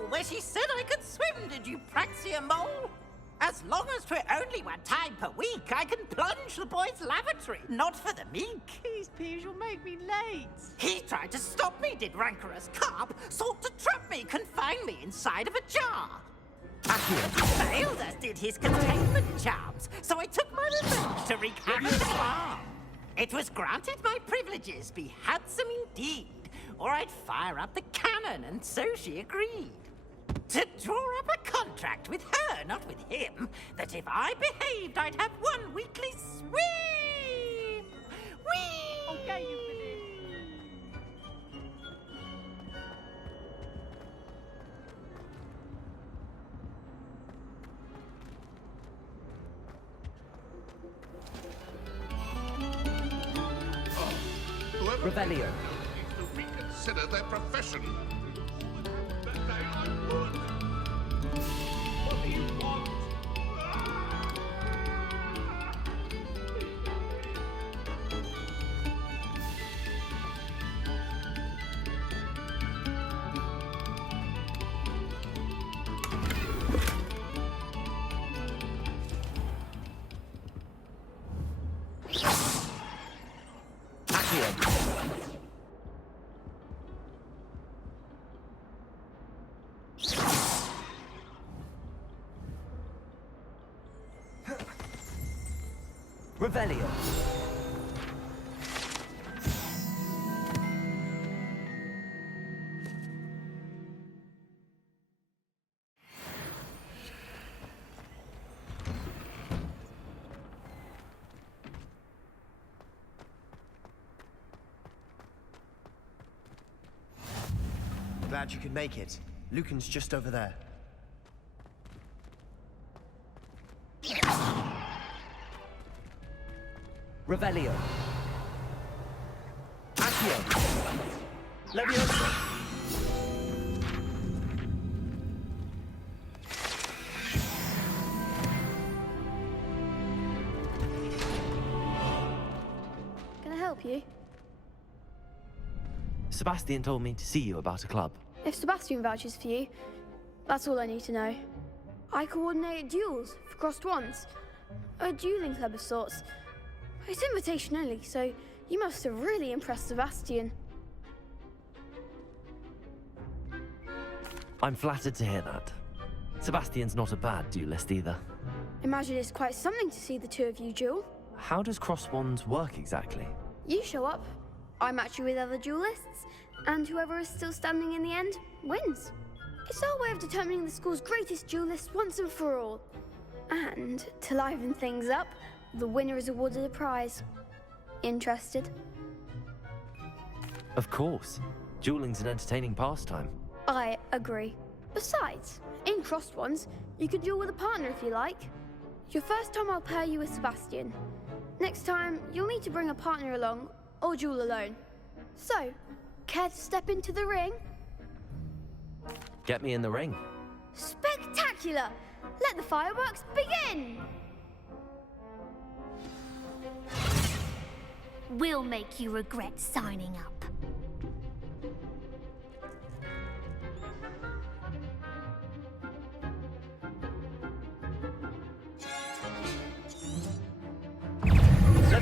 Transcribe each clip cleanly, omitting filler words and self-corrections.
pool where she said I could swim, did you praxia mole? As long as 'twere only one time per week, I can plunge the boys' lavatory, not for the meek. These peas will make me late. He tried to stop me, did rancorous carp, sought to trap me, confine me inside of a jar. But he failed, as did his containment charms, so I took my revenge to wreak havoc. It was granted my privileges be handsome indeed, or I'd fire up the cannon, and so she agreed. To draw up a contract with her, not with him, that if I behaved, I'd have one weekly swim! Whee! I'll get you for this. Whoever Revelio. needs to reconsider their profession. What do you want? Revelio. Glad you could make it. Lucan's just over there. Revelio. Accio. Leviosa. Can I help you? Sebastian told me to see you about a club. If Sebastian vouches for you, that's all I need to know. I coordinate duels for crossed wands. A dueling club of sorts. It's invitation only, so you must have really impressed Sebastian. I'm flattered to hear that. Sebastian's not a bad duelist either. Imagine it's quite something to see the two of you duel. How does cross wands work exactly? You show up, I match you with other duelists, and whoever is still standing in the end wins. It's our way of determining the school's greatest duelist once and for all. And to liven things up, the winner is awarded a prize. Interested? Of course. Dueling's an entertaining pastime. I agree. Besides, in crossed ones, you can duel with a partner if you like. Your first time I'll pair you with Sebastian. Next time, you'll need to bring a partner along, or duel alone. So, care to step into the ring? Get me in the ring. Spectacular! Let the fireworks begin! We'll make you regret signing up. It's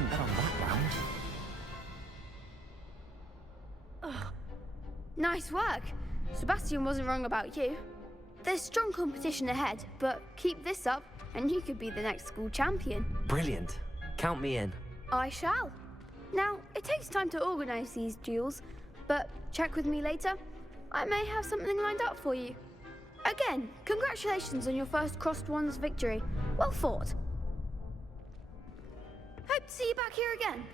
wouldn't bet on that round. Nice work. Sebastian wasn't wrong about you. There's strong competition ahead, but keep this up and you could be the next school champion. Brilliant. Count me in. I shall. Now, it takes time to organise these duels, but check with me later. I may have something lined up for you. Again, congratulations on your first Crossed Wands victory. Well fought. Hope to see you back here again.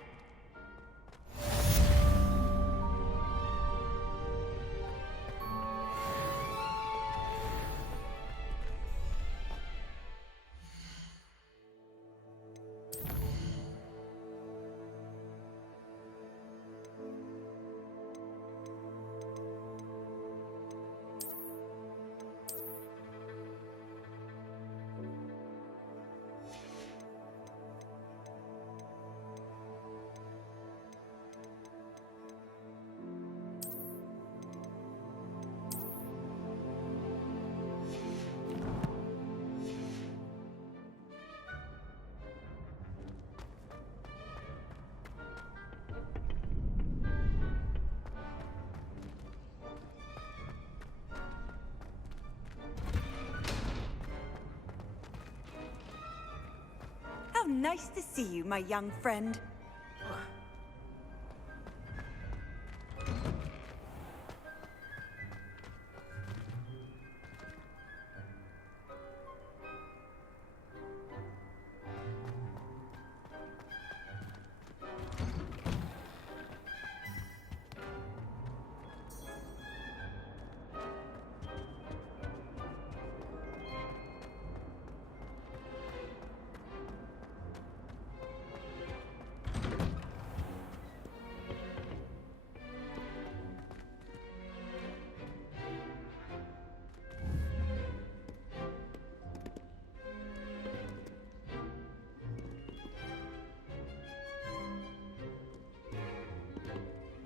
How nice to see you, my young friend.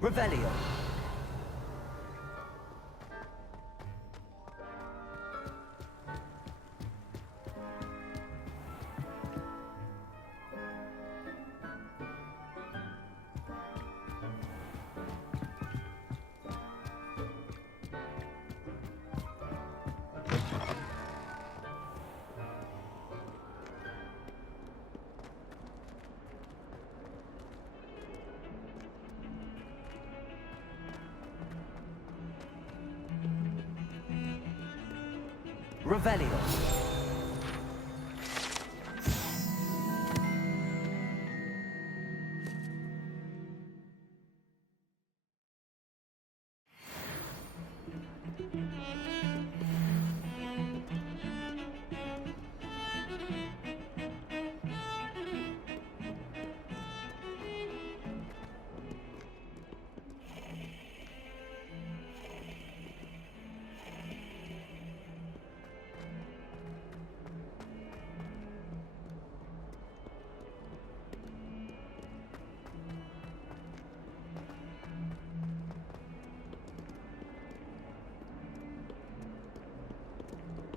Revelio. Revelio.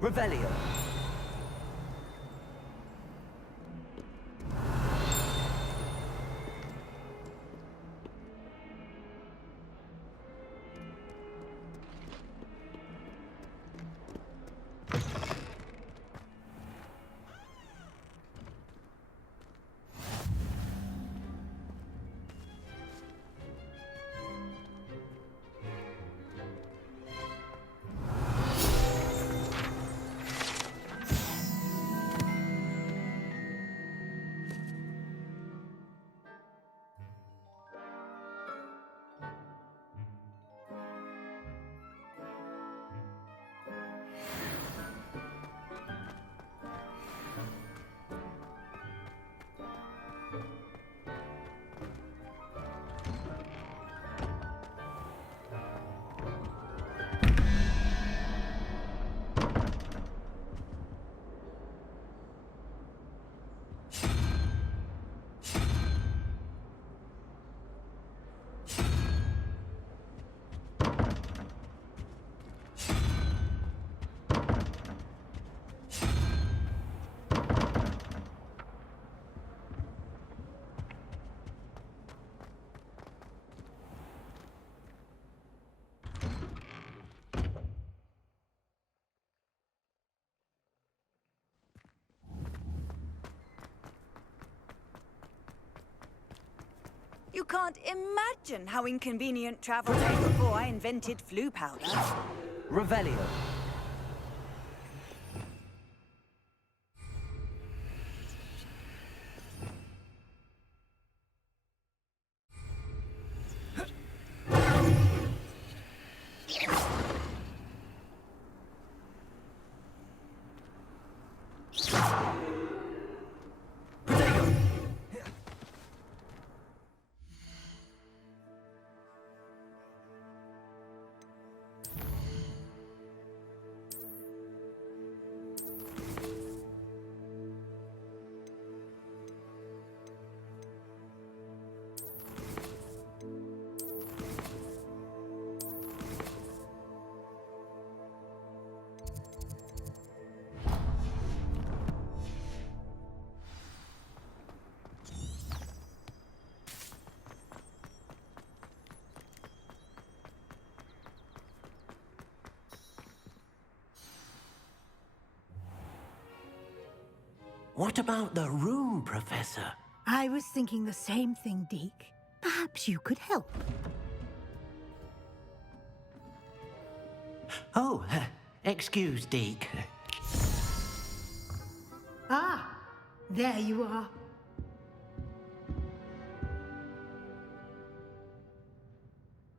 Revelio. You can't imagine how inconvenient travel was before I invented flu powder. Revelio. What about the room, Professor? I was thinking the same thing, Deke. Perhaps you could help. Oh, excuse, Deke. Ah, there you are.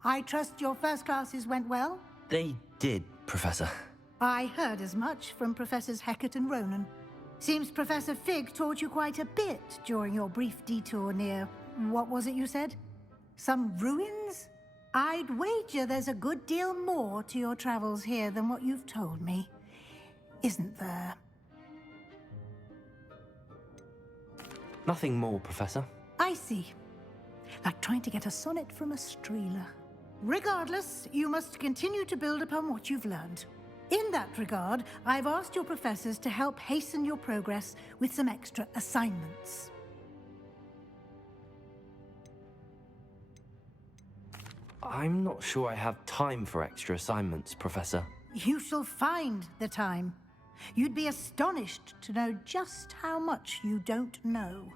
I trust your first classes went well? They did, Professor. I heard as much from Professors Hecat and Ronan. Seems Professor Fig taught you quite a bit during your brief detour near... what was it you said? Some ruins? I'd wager there's a good deal more to your travels here than what you've told me. Isn't there? Nothing more, Professor. I see. Like trying to get a sonnet from a streeler. Regardless, you must continue to build upon what you've learned. In that regard, I've asked your professors to help hasten your progress with some extra assignments. I'm not sure I have time for extra assignments, Professor. You shall find the time. You'd be astonished to know just how much you don't know.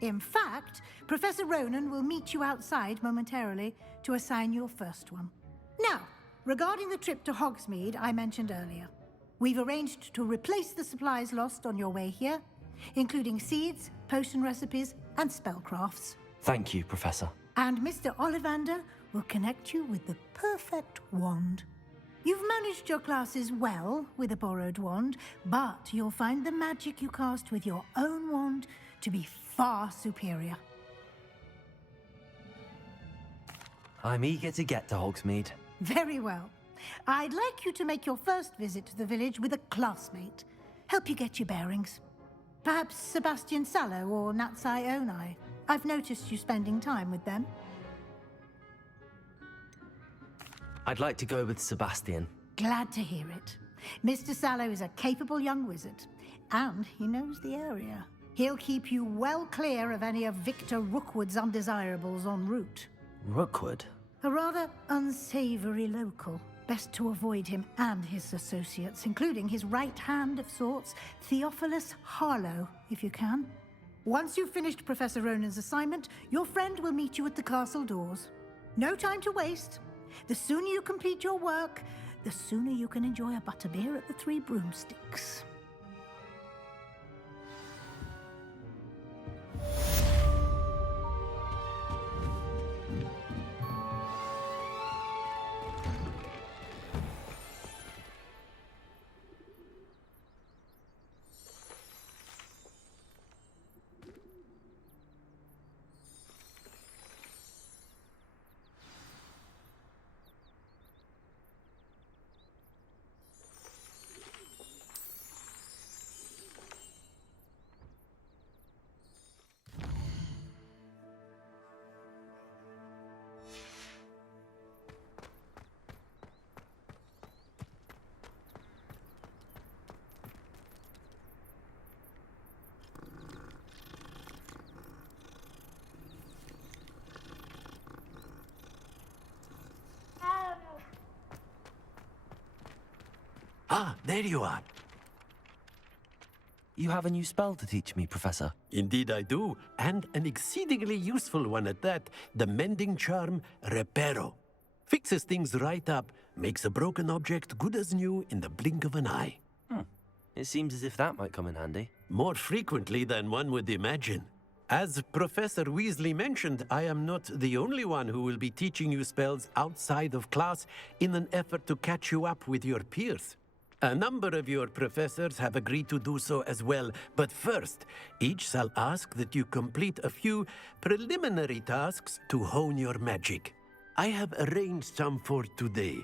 In fact, Professor Ronan will meet you outside momentarily to assign your first one. Now, regarding the trip to Hogsmeade I mentioned earlier, we've arranged to replace the supplies lost on your way here, including seeds, potion recipes, and spellcrafts. Thank you, Professor. And Mr. Ollivander will connect you with the perfect wand. You've managed your classes well with a borrowed wand, but you'll find the magic you cast with your own wand to be far superior. I'm eager to get to Hogsmeade. Very well. I'd like you to make your first visit to the village with a classmate. Help you get your bearings. Perhaps Sebastian Sallow or Natsai Onai. I've noticed you spending time with them. I'd like to go with Sebastian. Glad to hear it. Mr. Sallow is a capable young wizard, and he knows the area. He'll keep you well clear of any of Victor Rookwood's undesirables en route. Rookwood? A rather unsavory local. Best to avoid him and his associates, including his right hand of sorts, Theophilus Harlow, if you can. Once you've finished Professor Ronan's assignment, your friend will meet you at the castle doors. No time to waste. The sooner you complete your work, the sooner you can enjoy a butterbeer at the Three Broomsticks. Ah, there you are. You have a new spell to teach me, Professor. Indeed I do, and an exceedingly useful one at that. The mending charm, Reparo. Fixes things right up, makes a broken object good as new in the blink of an eye. It seems as if that might come in handy. More frequently than one would imagine. As Professor Weasley mentioned, I am not the only one who will be teaching you spells outside of class in an effort to catch you up with your peers. A number of your professors have agreed to do so as well, but first, each shall ask that you complete a few preliminary tasks to hone your magic. I have arranged some for today.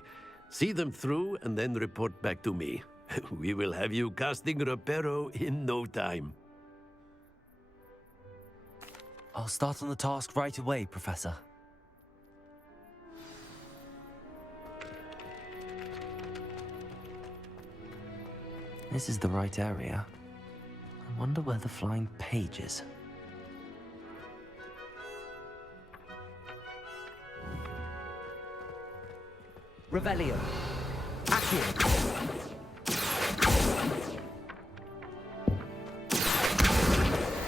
See them through and then report back to me. We will have you casting Reparo in no time. I'll start on the task right away, Professor. This is the right area. I wonder where the flying page is. Revelio. Accio.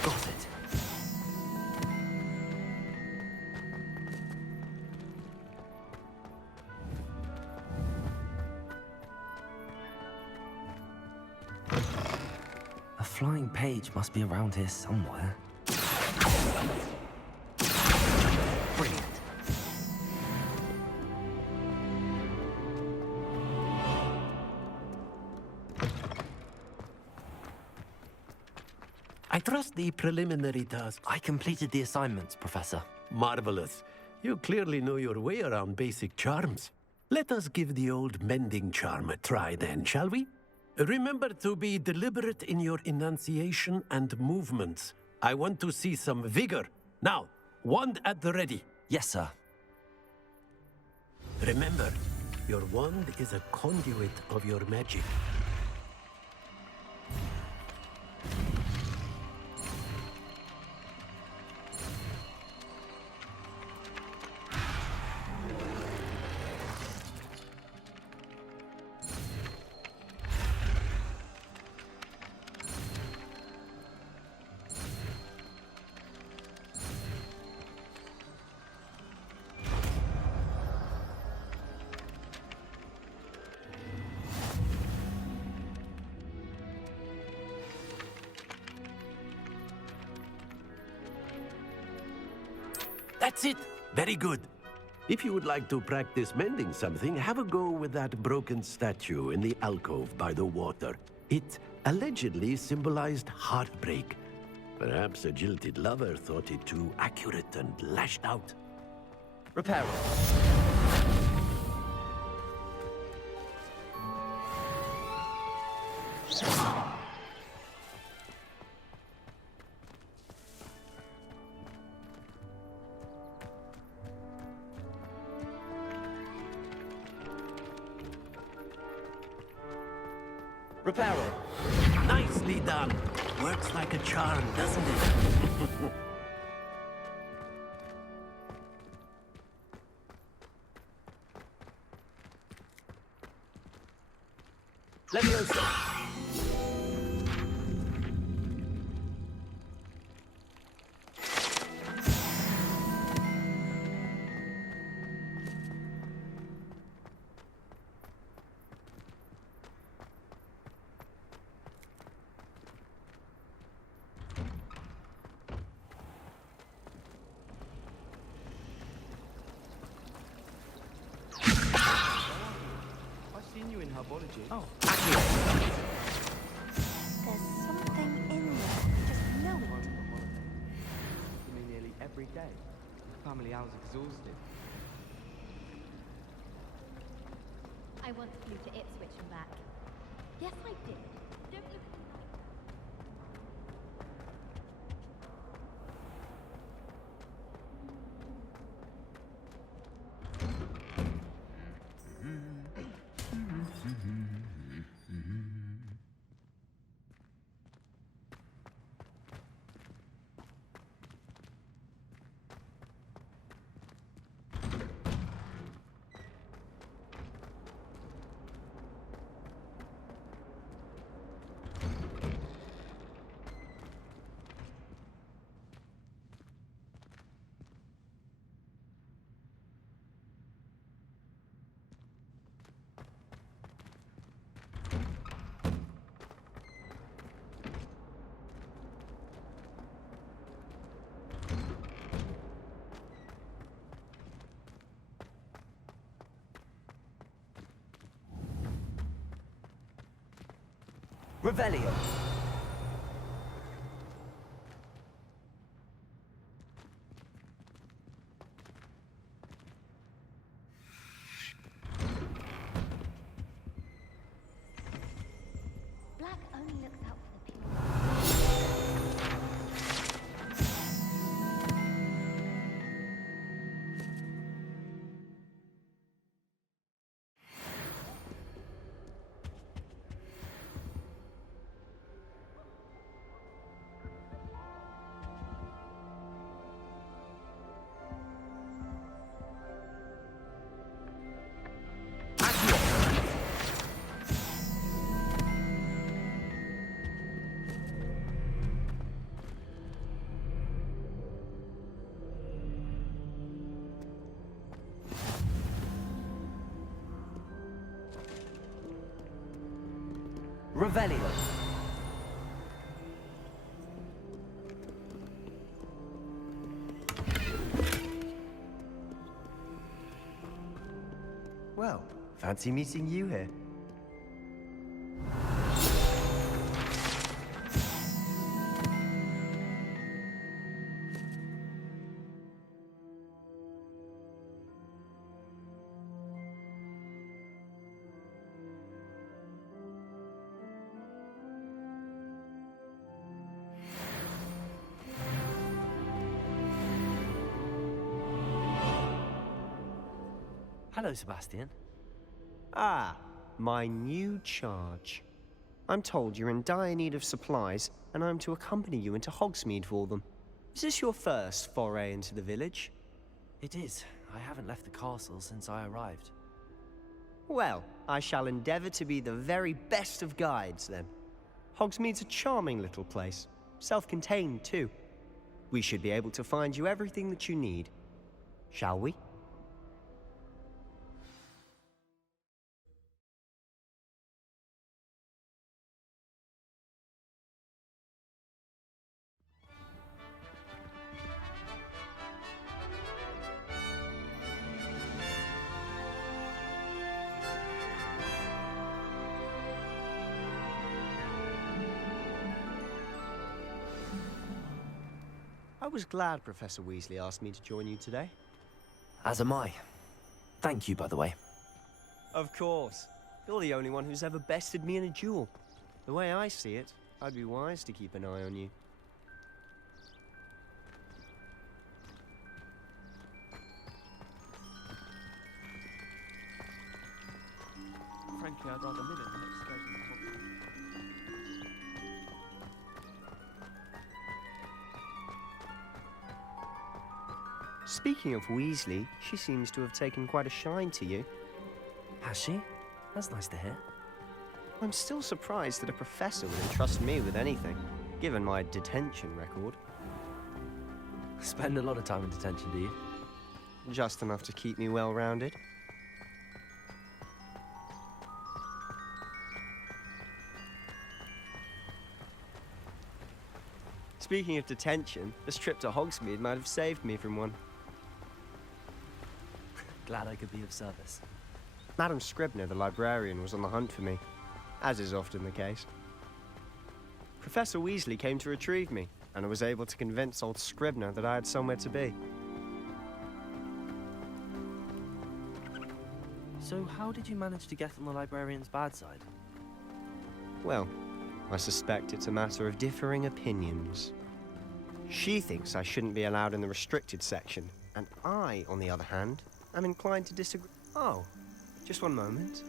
Got it. A flying page must be around here somewhere. Brilliant. I trust the preliminary tasks. I completed the assignments, Professor. Marvelous. You clearly know your way around basic charms. Let us give the old mending charm a try then, shall we? Remember to be deliberate in your enunciation and movements. I want to see some vigor. Now, wand at the ready. Yes, sir. Remember, your wand is a conduit of your magic. That's it! Very good. If you would like to practice mending something, have a go with that broken statue in the alcove by the water. It allegedly symbolized heartbreak. Perhaps a jilted lover thought it too accurate and lashed out. Reparo. Reparo. Nicely done. Works like a charm, doesn't it? Leviosa. Oh, Accio. There's something in there. Just know it. Nearly every day. Family hours exhausted. I once flew to Ipswich and back. Yes, I did. Don't look at me. Revelio. Black only looks out for the people. Revelio. Well, fancy meeting you here. Hello, Sebastian. Ah, my new charge. I'm told you're in dire need of supplies, and I'm to accompany you into Hogsmeade for them. Is this your first foray into the village? It is. I haven't left the castle since I arrived. Well, I shall endeavor to be the very best of guides, then. Hogsmeade's a charming little place. Self-contained, too. We should be able to find you everything that you need. Shall we? I was glad Professor Weasley asked me to join you today. As am I. Thank you, by the way. Of course. You're the only one who's ever bested me in a duel. The way I see it, I'd be wise to keep an eye on you. Frankly, I'd rather live in than excursion to Hogwarts. Speaking of Weasley, she seems to have taken quite a shine to you. Has she? That's nice to hear. I'm still surprised that a professor would entrust me with anything, given my detention record. Spend a lot of time in detention, do you? Just enough to keep me well-rounded. Speaking of detention, this trip to Hogsmeade might have saved me from one. Glad I could be of service. Madam Scribner, the librarian, was on the hunt for me, as is often the case. Professor Weasley came to retrieve me, and I was able to convince old Scribner that I had somewhere to be. So how did you manage to get on the librarian's bad side? Well, I suspect it's a matter of differing opinions. She thinks I shouldn't be allowed in the restricted section, and I, on the other hand, am inclined to disagree. Oh, just one moment.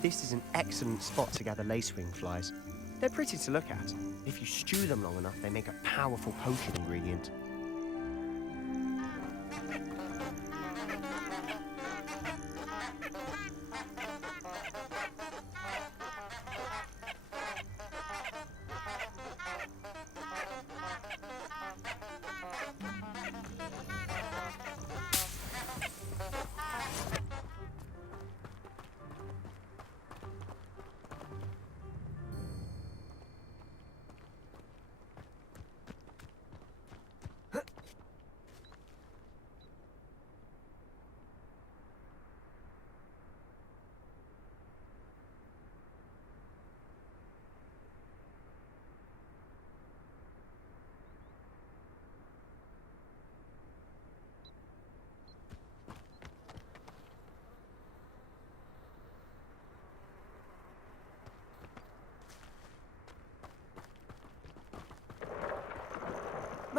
This is an excellent spot to gather lacewing flies. They're pretty to look at. If you stew them long enough, they make a powerful potion ingredient.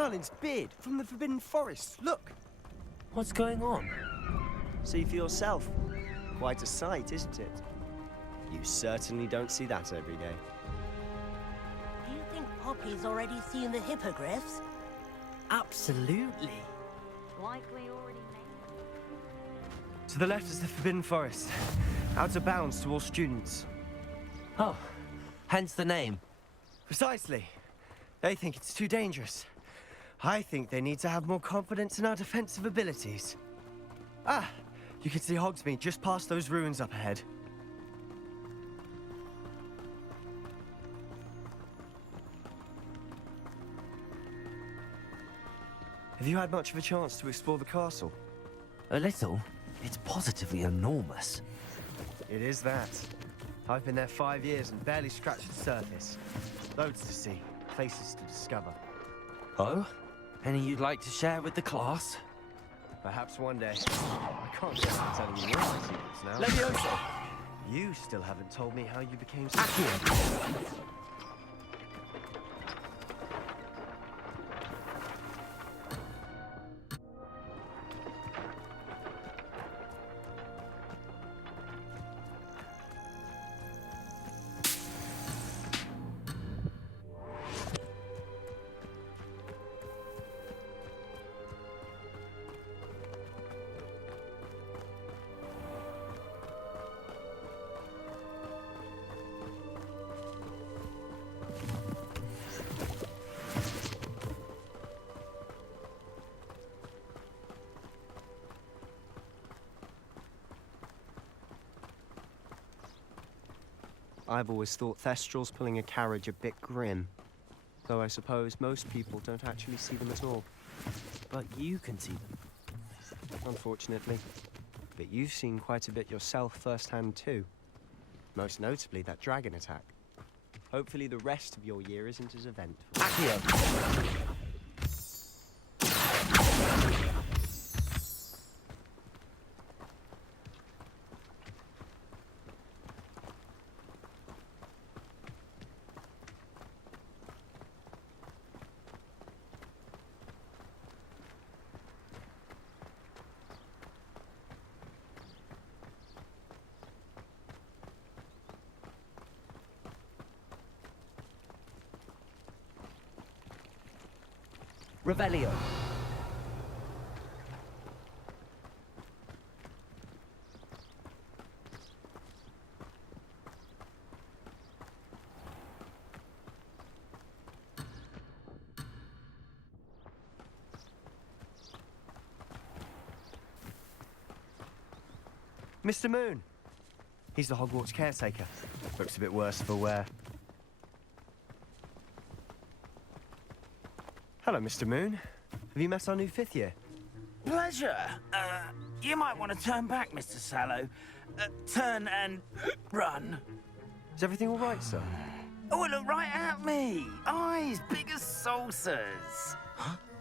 Merlin's beard from the Forbidden Forest. Look. What's going on? See for yourself. Quite a sight, isn't it? You certainly don't see that every day. Do you think Poppy's already seen the hippogriffs? Absolutely. Likely already made. To the left is the Forbidden Forest. Out of bounds to all students. Oh, hence the name. Precisely. They think it's too dangerous. I think they need to have more confidence in our defensive abilities. Ah, you can see Hogsmeade just past those ruins up ahead. Have you had much of a chance to explore the castle? A little. It's positively enormous. It is that. I've been there 5 years and barely scratched the surface. Loads to see, places to discover. Oh? Any you'd like to share with the class? Perhaps one day. I can't just be telling you all my secrets now. Levioso! You still haven't told me how you became so... Accio! I've always thought Thestrals pulling a carriage a bit grim. Though I suppose most people don't actually see them at all. But you can see them. Unfortunately. But you've seen quite a bit yourself firsthand too. Most notably that dragon attack. Hopefully the rest of your year isn't as eventful. Accio! Revelio. Mr. Moon! He's the Hogwarts caretaker. Looks a bit worse for wear. Hello, Mr. Moon. Have you met our new 5th year? Pleasure. You might want to turn back, Mr. Sallow. Turn and run. Is everything all right, sir? Oh, look right at me. Eyes big as saucers.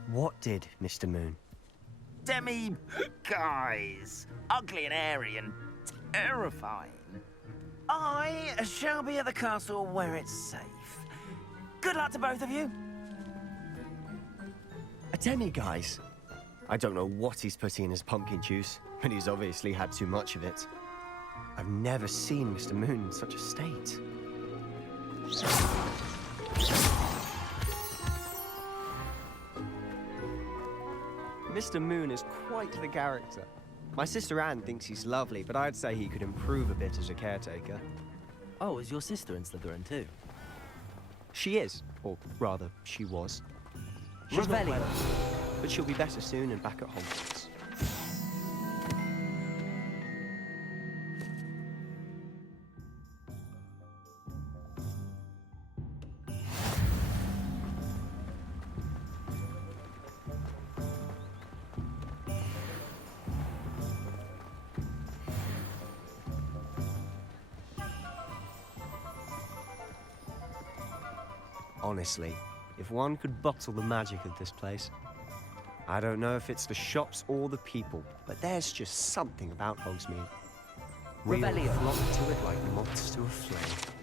What did, Mr. Moon? Guys. Ugly and airy and terrifying. I shall be at the castle where it's safe. Good luck to both of you. A demi-guise? I don't know what he's putting in his pumpkin juice, but he's obviously had too much of it. I've never seen Mr. Moon in such a state. Mr. Moon is quite the character. My sister Anne thinks he's lovely, but I'd say he could improve a bit as a caretaker. Oh, is your sister in Slytherin too? She is, or rather, she was. She's not well, but she'll be better soon and back at Hogwarts. Honestly, if one could bottle the magic of this place. I don't know if it's the shops or the people, but there's just something about Hogsmeade. We all Revelio. flock to it like moths to a flame.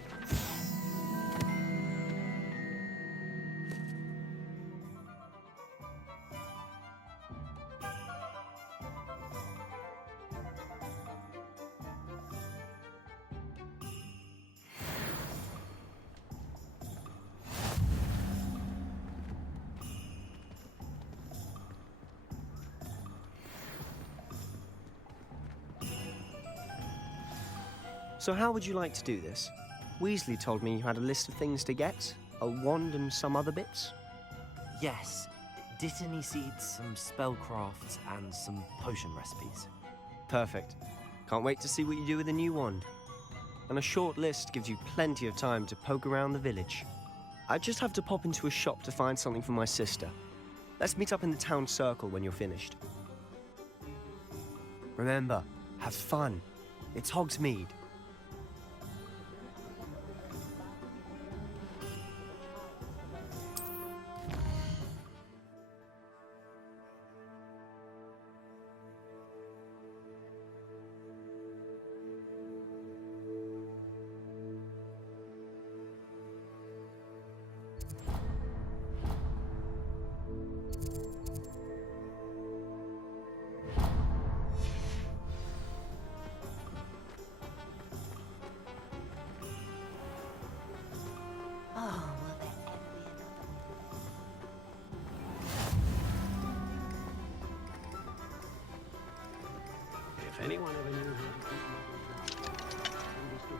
So how would you like to do this? Weasley told me you had a list of things to get, a wand and some other bits. Yes. Dittany seeds, some spellcrafts, and some potion recipes. Perfect. Can't wait to see what you do with the new wand. And a short list gives you plenty of time to poke around the village. I just have to pop into a shop to find something for my sister. Let's meet up in the town circle when you're finished. Remember, have fun. It's Hogsmeade. If anyone ever knew how to keep understood.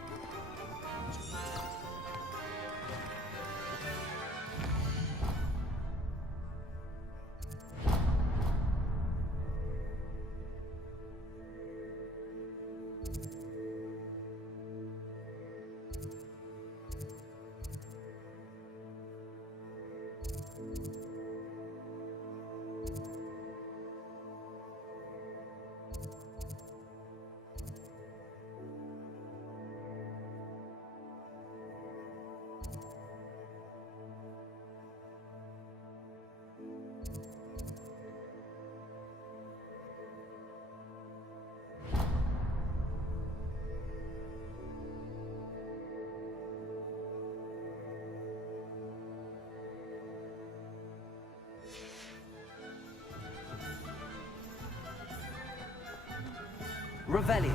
Revelio.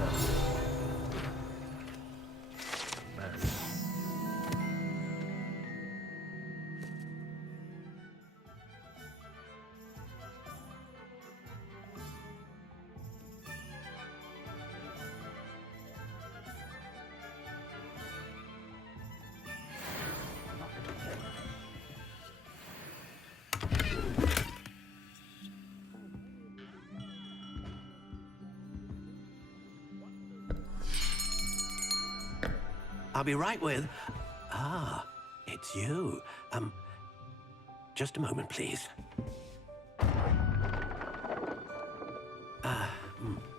I'll be right with... Ah, it's you. Just a moment, please.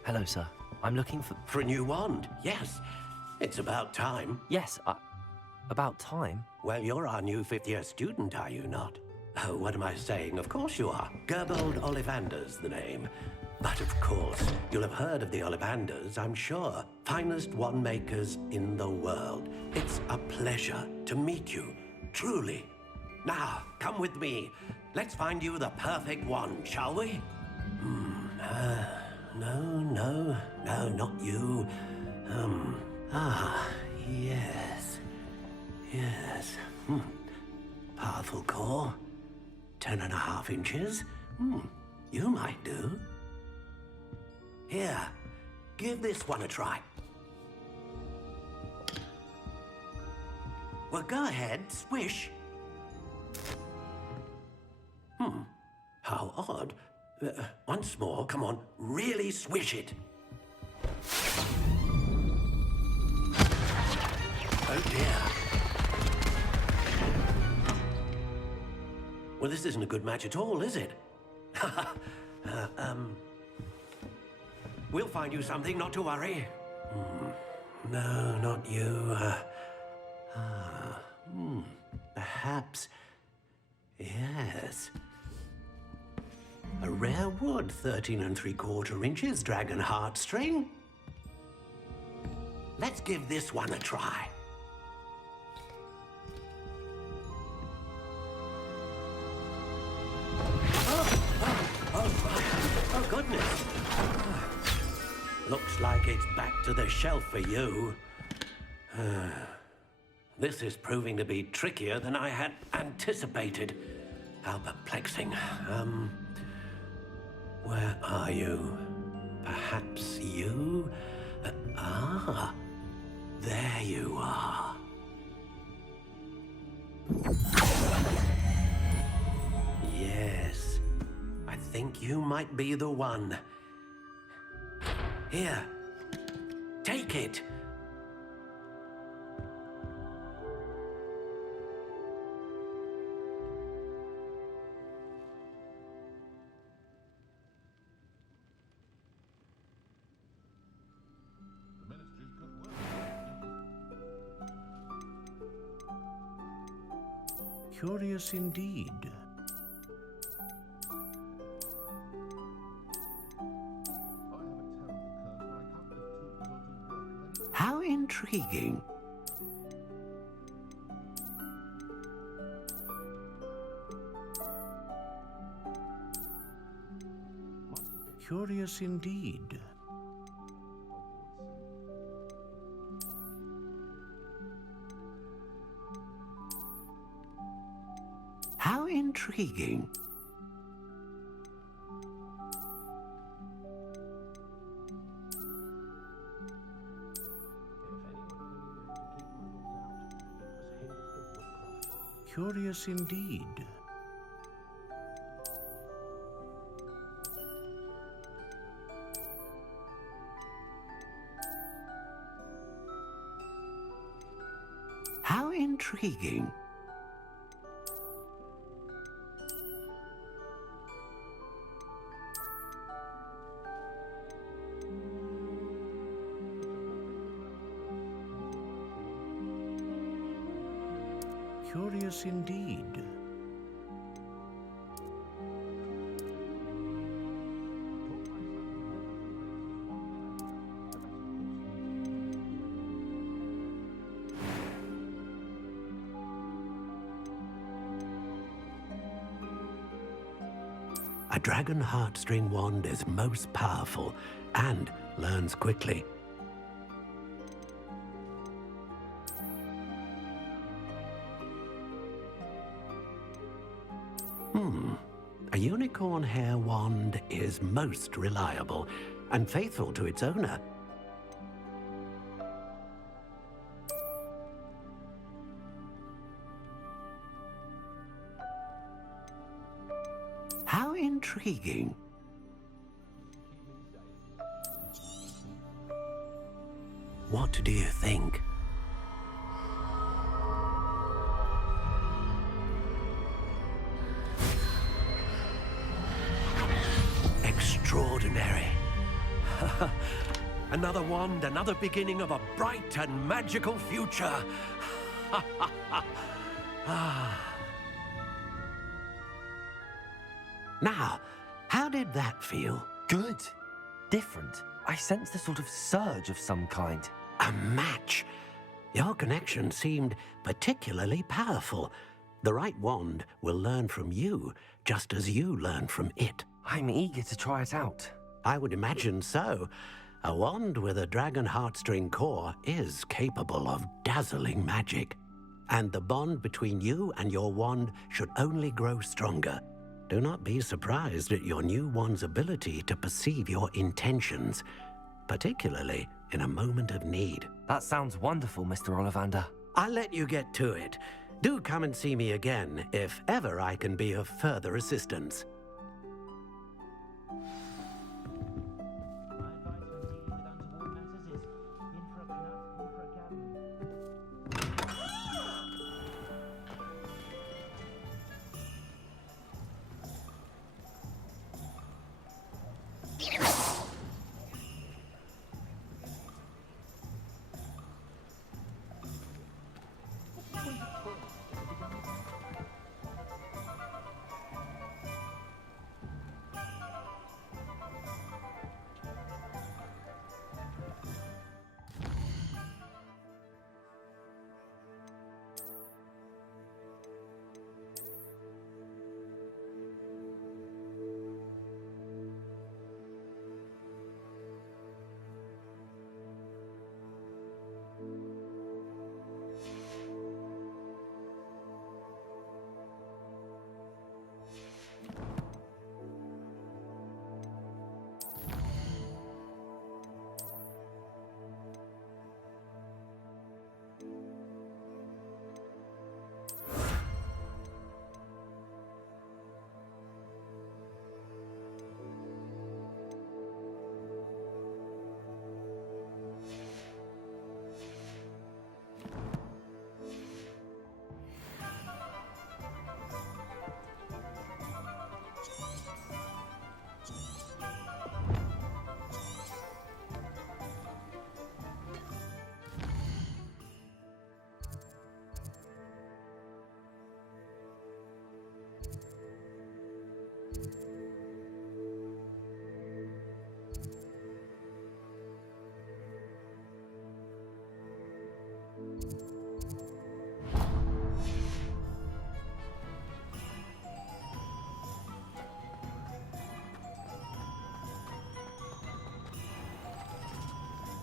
Hello, sir. I'm looking for... For a new wand, yes. It's about time. Yes, about time? Well, you're our new fifth-year student, are you not? Oh, what am I saying? Of course you are. Gerbold Ollivander's the name. But of course, you'll have heard of the Ollivanders, I'm sure. Finest wand makers in the world. It's a pleasure to meet you, truly. Now, come with me. Let's find you the perfect wand, shall we? No, not you. Yes. Powerful core. 10.5 inches. You might do. Here, give this one a try. Well, go ahead, swish. How odd. Once more, come on, really swish it. Oh dear. Well, this isn't a good match at all, is it? We'll find you something, not to worry. No, not you. Perhaps. Yes. A rare wood, 13 3/4 inches, dragon heartstring. Let's give this one a try. Oh, goodness. Looks like it's back to the shelf for you. This is proving to be trickier than I had anticipated. How perplexing. Where are you? Perhaps you? There you are. Yes, I think you might be the one. Here, take it. The Ministry's good work. Curious indeed. How intriguing. Curious indeed. How intriguing. Curious indeed. How intriguing. Curious indeed. A dragon heartstring wand is most powerful and learns quickly. A unicorn hair wand is most reliable and faithful to its owner. How intriguing. What do you think? Extraordinary. Another wand, another beginning of a bright and magical future. Now, how did that feel? Good. Different. I sensed a sort of surge of some kind. A match. Your connection seemed particularly powerful. The right wand will learn from you, just as you learn from it. I'm eager to try it out. I would imagine so. A wand with a dragon heartstring core is capable of dazzling magic. And the bond between you and your wand should only grow stronger. Do not be surprised at your new wand's ability to perceive your intentions, particularly in a moment of need. That sounds wonderful, Mr. Ollivander. I'll let you get to it. Do come and see me again if ever I can be of further assistance.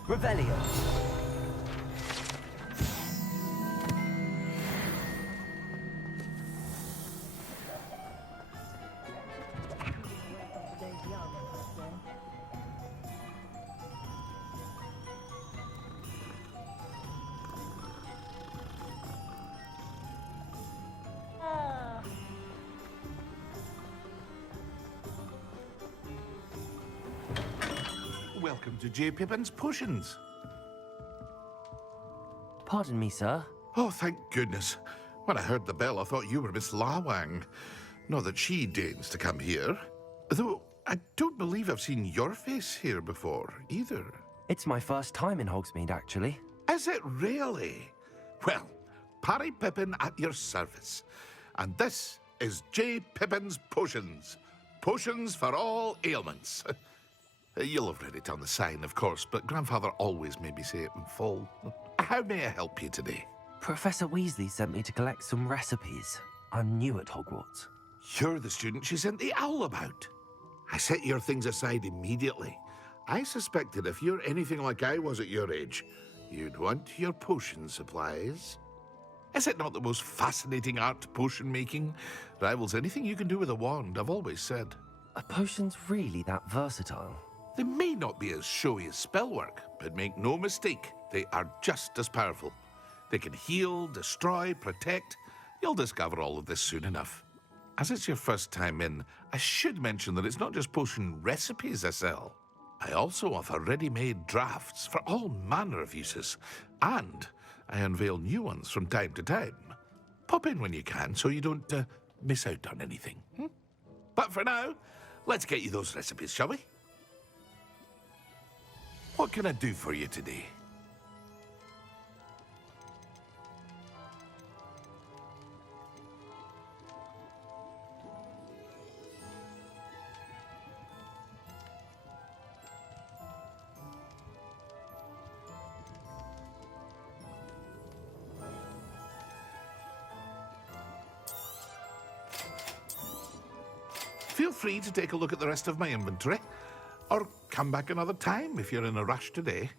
Revelio. Welcome to J. Pippin's Potions. Pardon me, sir. Oh, thank goodness. When I heard the bell, I thought you were Miss Lawang. Not that she deigns to come here. Though, I don't believe I've seen your face here before, either. It's my first time in Hogsmeade, actually. Is it really? Well, Parry Pippin at your service. And this is J. Pippin's Potions. Potions for all ailments. You'll have read it on the sign, of course, but Grandfather always made me say it in full. How may I help you today? Professor Weasley sent me to collect some recipes. I'm new at Hogwarts. You're the student she sent the owl about. I set your things aside immediately. I suspected if you're anything like I was at your age, you'd want your potion supplies. Is it not the most fascinating art, potion making? Rivals anything you can do with a wand, I've always said. Are potions really that versatile? They may not be as showy as spellwork, but make no mistake, they are just as powerful. They can heal, destroy, protect. You'll discover all of this soon enough. As it's your first time in, I should mention that it's not just potion recipes I sell. I also offer ready-made drafts for all manner of uses, and I unveil new ones from time to time. Pop in when you can so you don't miss out on anything. But for now, let's get you those recipes, shall we? What can I do for you today? Feel free to take a look at the rest of my inventory, or come back another time if you're in a rush today.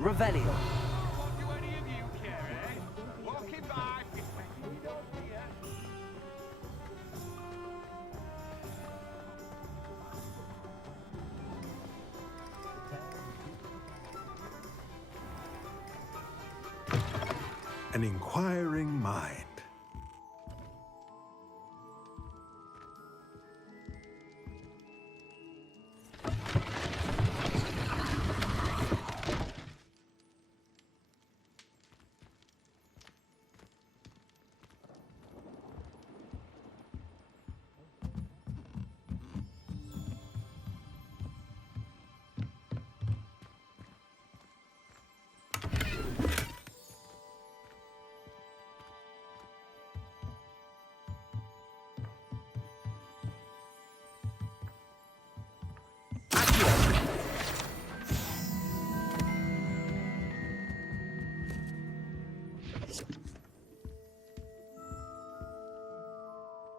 Revelio. What do any of you care, eh? Walking by. We don't care. An inquiring mind.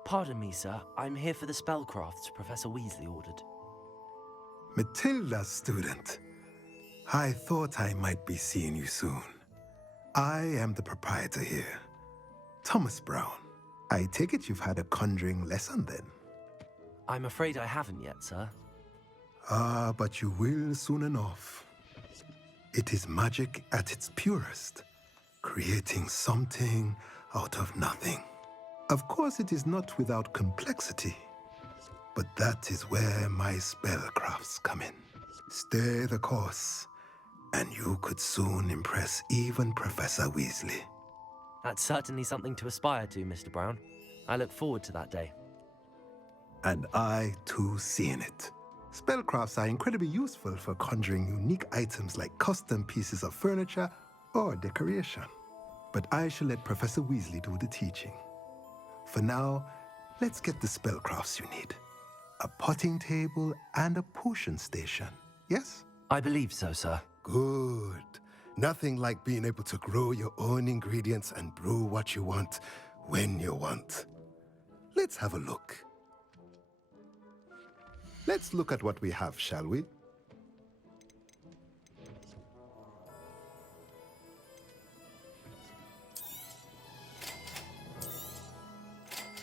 Pardon me, sir. I'm here for the spellcrafts Professor Weasley ordered. Matilda, student. I thought I might be seeing you soon. I am the proprietor here, Thomas Brown. I take it you've had a conjuring lesson then? I'm afraid I haven't yet, sir. Ah, but you will soon enough. It is magic at its purest, creating something out of nothing. Of course, it is not without complexity, but that is where my spellcrafts come in. Stay the course, and you could soon impress even Professor Weasley. That's certainly something to aspire to, Mr. Brown. I look forward to that day. And I, too, seeing it. Spellcrafts are incredibly useful for conjuring unique items like custom pieces of furniture or decoration. But I shall let Professor Weasley do the teaching. For now, let's get the spellcrafts you need. A potting table and a potion station, yes? I believe so, sir. Good. Nothing like being able to grow your own ingredients and brew what you want when you want. Let's have a look. Let's look at what we have, shall we?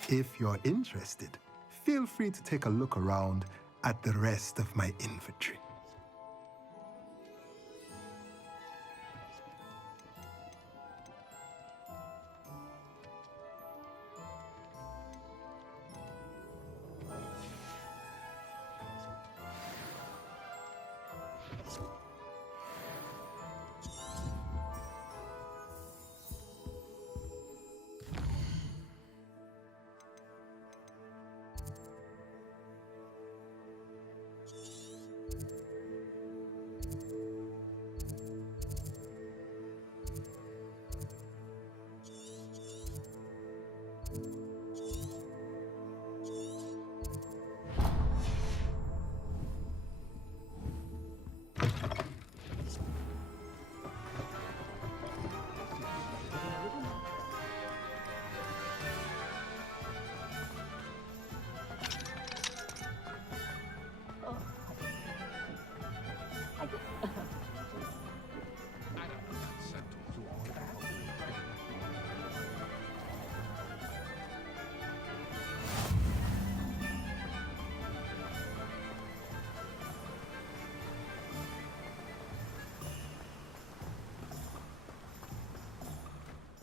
If you're interested, feel free to take a look around at the rest of my inventory.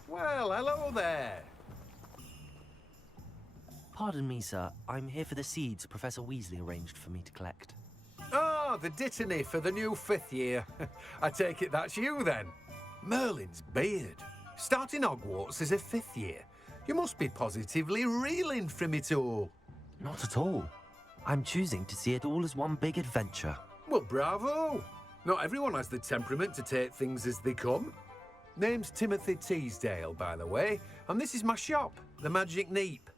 Well, hello there. Pardon me, sir. I'm here for the seeds Professor Weasley arranged for me to collect. Oh, the dittany for the new 5th year. I take it that's you then. Merlin's beard. Starting Hogwarts as a 5th year. You must be positively reeling from it all. Not at all. I'm choosing to see it all as one big adventure. Well, bravo. Not everyone has the temperament to take things as they come. Name's Timothy Teasdale, by the way, and this is my shop, the Magic Neep.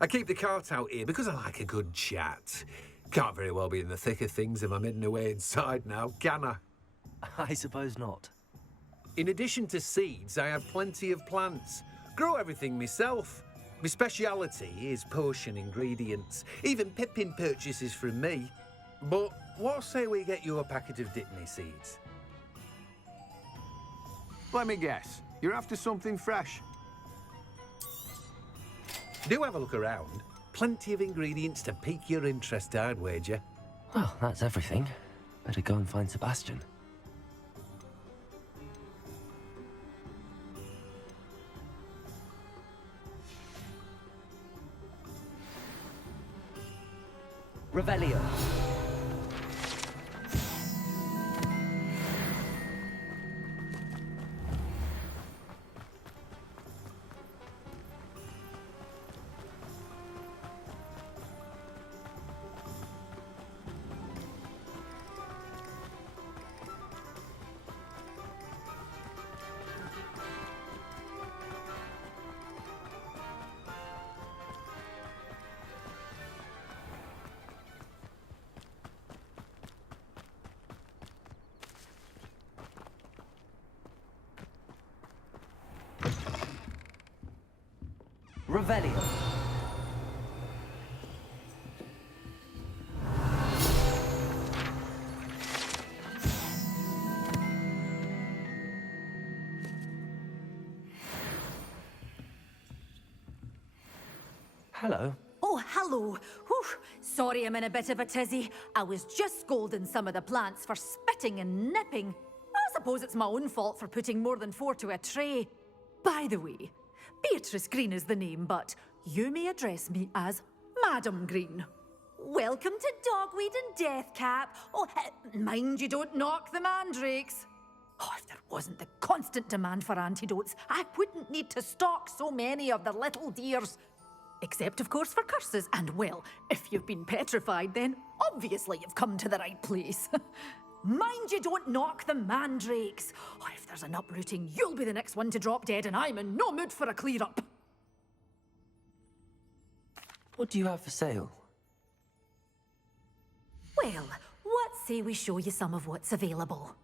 I keep the cart out here because I like a good chat. Can't very well be in the thick of things if I'm hidden away inside now, can I? I suppose not. In addition to seeds, I have plenty of plants. Grow everything myself. My speciality is potion ingredients. Even Pippin purchases from me. But what say we get you a packet of Dittany seeds? Let me guess. You're after something fresh. Do have a look around. Plenty of ingredients to pique your interest, I'd wager. Well, that's everything. Better go and find Sebastian. Revelio. Revelio. Hello. Oh, hello. Whew. Sorry I'm in a bit of a tizzy. I was just scolding some of the plants for spitting and nipping. I suppose it's my own fault for putting more than 4 to a tray. By the way, Beatrice Green is the name, but you may address me as Madam Green. Welcome to Dogweed and Deathcap. Oh, mind you don't knock the mandrakes. Oh, if there wasn't the constant demand for antidotes, I wouldn't need to stock so many of the little dears. Except, of course, for curses. And, well, if you've been petrified, then obviously you've come to the right place. Mind you don't knock the mandrakes. Oh, if there's an uprooting, you'll be the next one to drop dead, and I'm in no mood for a clear-up. What do you have for sale? Well, what say we show you some of what's available?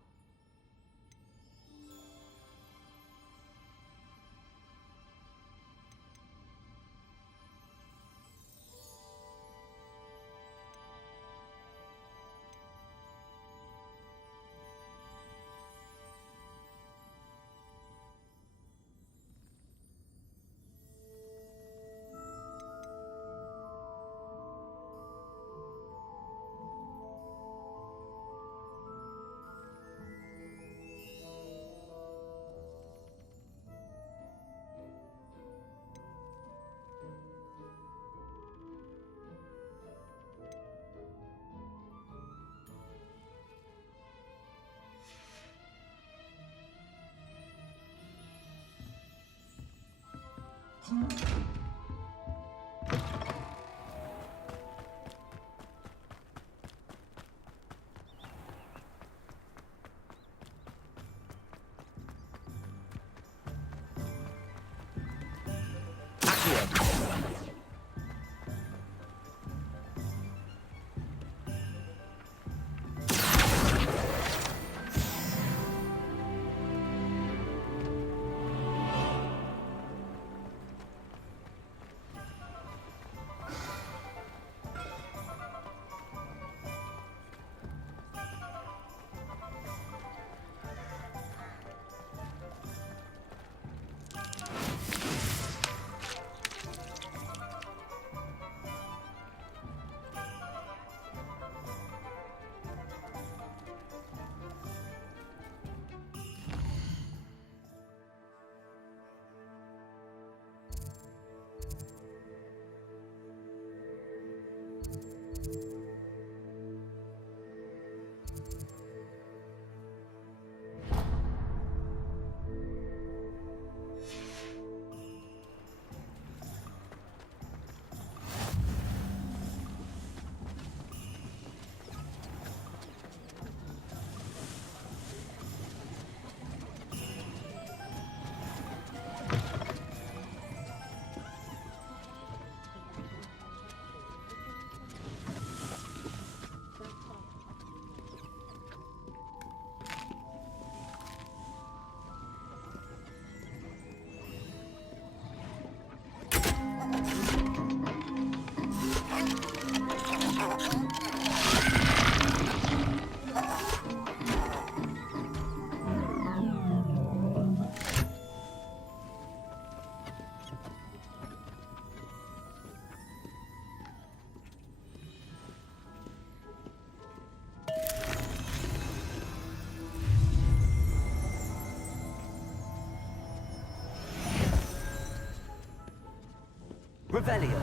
Revelio.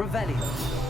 Revelio.